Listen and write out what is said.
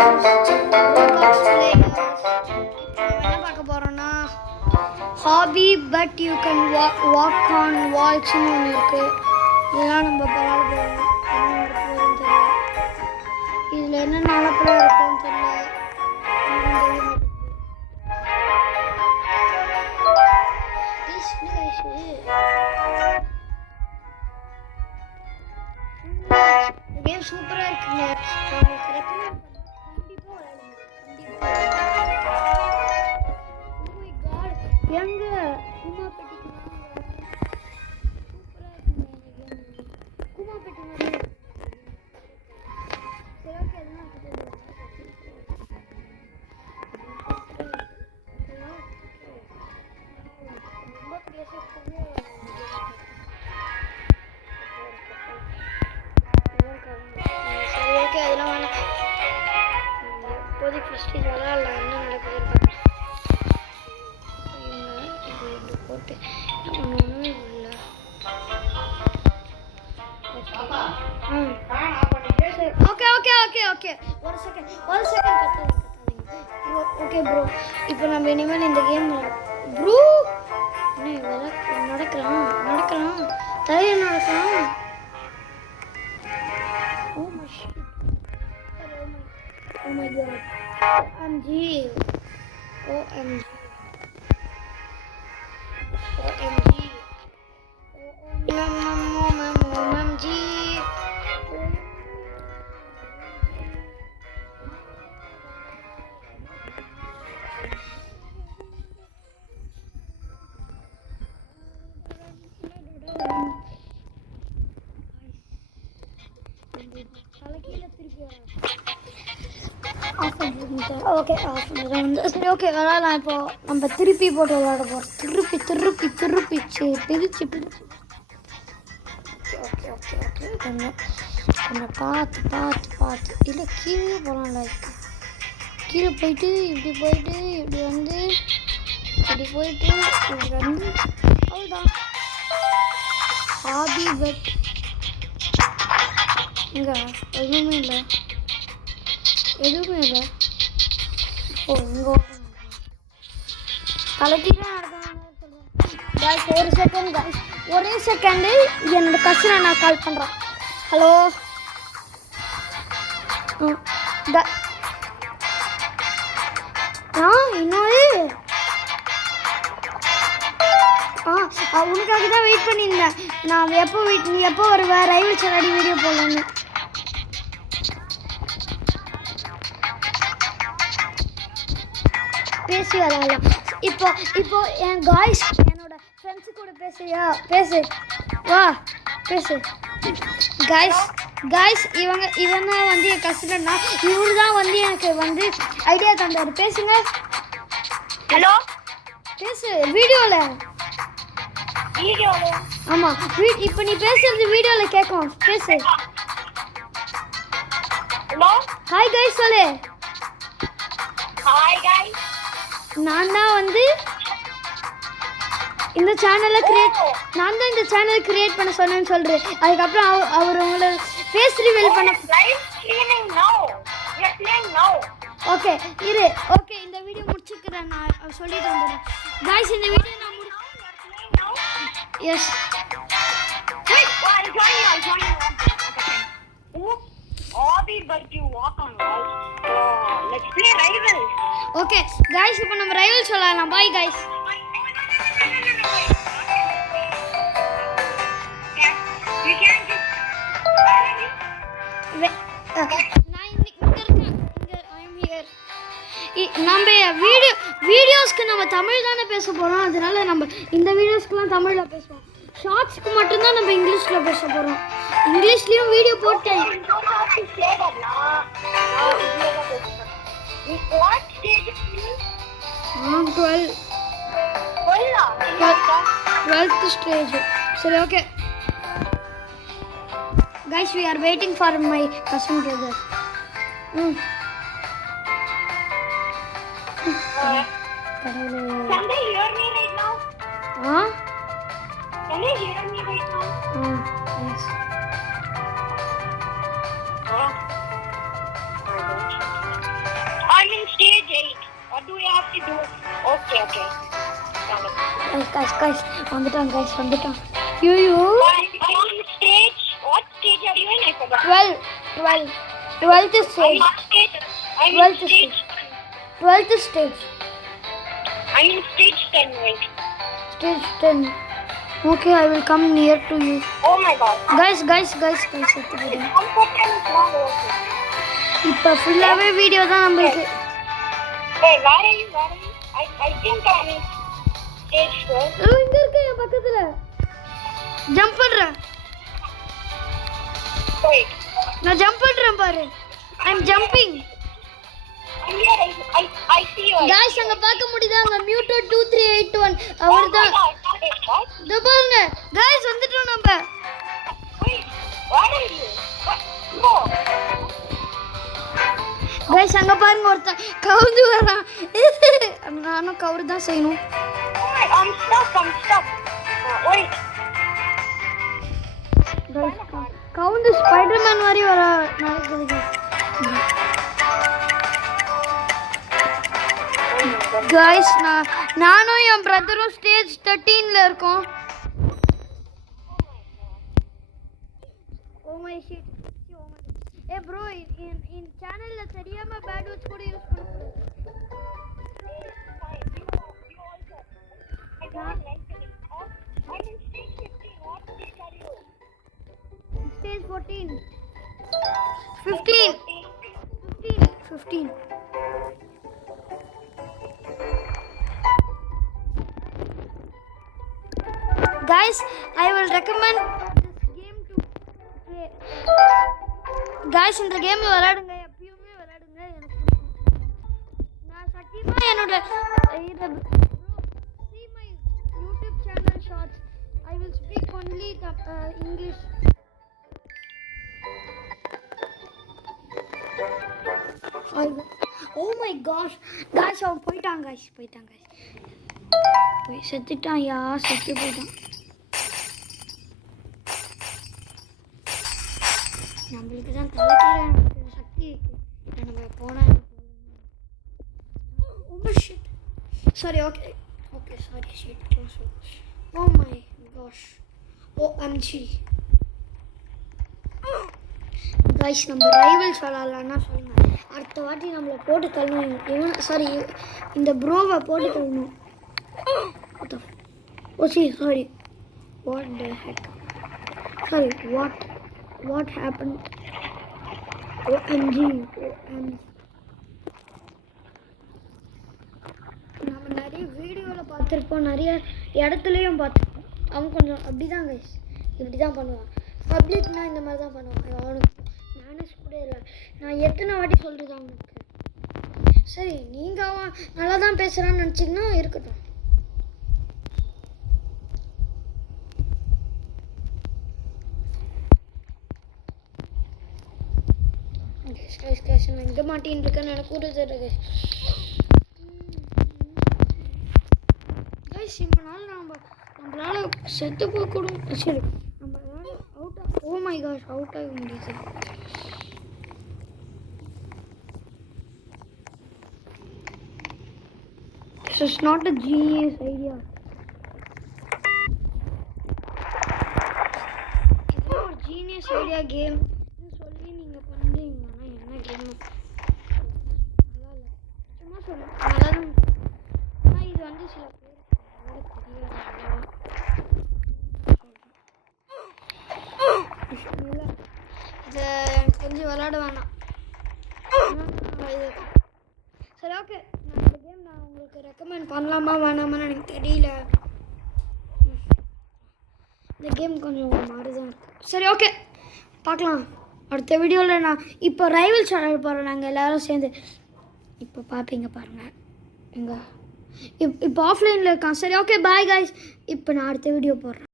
என்ன பார்க்க போறோம்னா hobby but you can walk on வால்ஸ்னு ஒன்று இருக்கு. இதெல்லாம் நம்ம விளையாட போகிறோம். என்ன நடக்குதுன்னு தெரியல. இதில் என்ன நடப்பில் இருக்குன்னு தெரியல. கேம் சூப்பராக இருக்குங்க. உங்களுக்கு ரெக்கமெண்ட் கண்டிப்பாக விளையாடுங்க. எங்க கூமாப்பேட்டிக்கு சூப்பராக இருக்குங்க இந்த கேம். கூமாப்பேட்டி மாதிரி சரி ஓகே அதெல்லாம் ரொம்ப பிளேசஸ்க்கு சரி ஓகே அதெல்லாம் வேணாம். இப்போதைக்கு ஃபஸ்ட்டு இது விளாட்லாம் என்ன நடக்குதுன்னு பார்க்கலாம். இது போட்டு ஒன்றும் இல்லை. ஓகே ஓகே ஓகே ஓகே ஒரு செகண்ட் கத்தாதீங்க. ப்ரோ ஓகே ப்ரோ இப்போ நம்ம இனிமேல் இந்த கேம் ப்ரோ நடக்கிறான் தலையில் நடக்கிறான். Oh my shit. Oh my god. OMG. OMG. Okay சரி ஓகே விளாட்லாம். இப்போ நம்ம திருப்பி போட்டு விளாட போகிறோம். திருப்பி பிரிச்சு ஓகே ஓகே ஓகே கொஞ்சம் பார்த்து இல்லை கீழே போகலாம்ல. கீழே போயிட்டு இப்படி வந்து இப்படி போயிட்டு இப்படி வந்து அவ்வளோதான். ஹாபி பட் இங்கே எதுவுமே இல்லை. ஓ இங்கே தலைக்கீழே நடக்கணும். ஒரு செகண்ட் ஒரே செகண்டு என்னோட கசினை நான் கால் பண்ணுறேன். ஹலோ இன்னொரு உனக்காக தான் வெயிட் பண்ணியிருந்தேன். நான் நீ எப்போ வருவ ரைவல் சலாடி வீடியோ போடலான்னு. பேசி விளாடலாம். இப்போ என் காய்ஸ் என்னோட ஃப்ரெண்ட்ஸு கூட பேசுறியா? பேசு காய்ஸ் இவன் தான் வந்து என் கசினா. இவரு தான் வந்து எனக்கு வந்து ஐடியா தந்தார். பேசுங்க. ஹலோ பேசு. வீடியோவில் ஆமாம் இப்போ நீ பேசுறது வீடியோவில் கேட்கும். பேசு. ஹலோ ஹாய் காய்ஸ் சொல்லு. ஹாய் காய்ஸ் நான் தான் வந்து இந்த சேனலை கிரியேட் பண்ண சொன்னேன்னு சொல்கிறேன். அதுக்கப்புறம் அவர் உங்களை ஃபேஸ் ரிவீல் பண்ண ஓகே இரு. ஓகே இந்த வீடியோ முடிச்சுக்கிறேன். நான் சொல்லிட்டு வந்துடுறேன் காய்ஸ். இந்த வீடியோ நான் எஸ் ஓகே காய்ஸ் இப்போ நம்ம ரைவல் சொல்லலாம். Bye guys. நம்ம வீடியோஸ்க்கு நம்ம தமிழ் தானே பேச போகிறோம். அதனால நம்ம இந்த வீடியோஸ்க்குலாம் தமிழில் பேசுவோம். ஷார்ட்ஸ்க்கு மட்டும்தான் நம்ம இங்கிலீஷில் பேச போகிறோம். இங்கிலீஷ்லேயும் வீடியோ போட்டேன். Twelfth stage. சரி okay guys we are waiting for my cousin brother. Can they hear me right now? Can they hear me right now? Yes. I'm in stage 8. What do we have to do? Okay. Got it. guys வந்துட்டான் ஐயோ I'm in stage. What stage are you in? I forgot. 12th stage. I'm in 12th stage. 12th stage. I'm in stage 10. Wait. Stage 10. Okay, I will come near to you. Oh my god. Guys செத்து போயிடும். I'm putting it now. Okay. இப்போ ஃபுல்லாவே video தான் நம்மளுக்கு. Hey, where are you? I think I'm in stage 12. இங்க இருக்கு என் பக்கத்துல. Jump பண்றேன். Wait. நான் ஜம்ப் பண்றேன் பாரு. I'm jumping. I'm here. I see you. Guys அங்க பார்க்க முடியுதா? அங்க muted 2381 அவர்தான். What? இதோ பாருங்க. Guys வந்துட்டோம் நம்ம. Wait. Where are you? No. Guys அங்க பாருங்க ஒருத்தன் கவுந்து வரான். நானும் கவுரு தான் செய்யணும். I'm stuck. Wait. Guys கவுந்து ஸ்பைடர்மேன் மாதிரி வர நடக்குது. Guys நானும் என் பிரதரும் ஸ்டேஜ் 13ல இருக்கோம். Oh my shit. Hey bro, in channelல தெரியாம bad words கூட யூஸ் பண்ணக்கூடாது. I don't like it. I'm in stage 15. What stage are you? Stage 14. 15. Guys, I will recommend this game to play. Guys, இந்த game விளையாடுங்க, எப்பயுமே விளையாடுங்க, எனக்கு பிடிக்கும். நான் சத்தியமா என்னோட see my YouTube channel shorts. I will speak only the English. Oh my gosh. Guys, அவன் போயிட்டான் guys. போய் செத்துட்டான் செத்து போயிட்டான். நம்மளுக்கு தான் தலைக்கீரை சக்தி இருக்கு. நம்ம போனா sorry. Okay, sorry. Shit. Oh my gosh. OMG. Guys, நம்ம ரைவல்ஸ் விளாட்லான்னா சொல்லுங்க. அடுத்த வாட்டி நம்மளை போட்டு தள்ளணும். இந்த ப்ரோவை போட்டு தள்ளணும். Sorry. What the heck? Sorry, what happened? OMG. நம்ம நிறைய வீடியோவில் பார்த்துருப்போம், நிறைய இடத்துலையும் பார்த்துருப்போம். அவன் கொஞ்சம் அப்படிதான் கைஸ், இப்படி தான் பண்ணுவான். பப்ளிக்னா இந்த மாதிரி தான் பண்ணுவான். அவனுக்கு மேனேஜ் கூட இல்லை. நான் எத்தனை வாட்டி சொல்கிறது அவனுக்கு. சரி, நீங்கள் அவன் நல்லா தான் பேசுகிறான்னு நினச்சிங்கன்னா இருக்கட்டும். guys, நான் எங்கே மாட்டின்னு இருக்கேன்னு எனக்கு ஒரு தெரியுது guys. இப்போ நம்மளால செத்து போகக்கூடும். சரி, நம்மளால oh my gosh, அவுட் ஆக முடியுது. This is not a genius idea. இது ஒரு genius idea game சொல்லி நீங்கள் பண்ணுறீங்கன்னா என்ன கேம் நல்லா இல்லை. சும்மா சொல்லுங்கள், நல்லா தான். ஆனால் இது வந்து சில பேருக்கு தெரியாது. இல்லை, இதை எனக்கு தெரிஞ்சு விளாட வேணாம். சரி, ஓகே. இந்த கேம் நான் உங்களுக்கு ரெக்கமெண்ட் பண்ணலாமா வேணாமான்னு எனக்கு தெரியல. இந்த கேம் கொஞ்சம் மாறி தான் இருக்குது. சரி, ஓகே, பார்க்கலாம். அடுத்த வீடியோவில் நான் இப்போ ரைவல்ஸ் விளையாட போகிறோம். நாங்கள் எல்லோரும் சேர்ந்து இப்போ பார்ப்பீங்க பாருங்கள். இப்போ ஆஃப்லைனில் இருக்கான். சரி, ஓகே, பாய் காய்ஸ். இப்போ நான் அடுத்த வீடியோ போடுறேன்.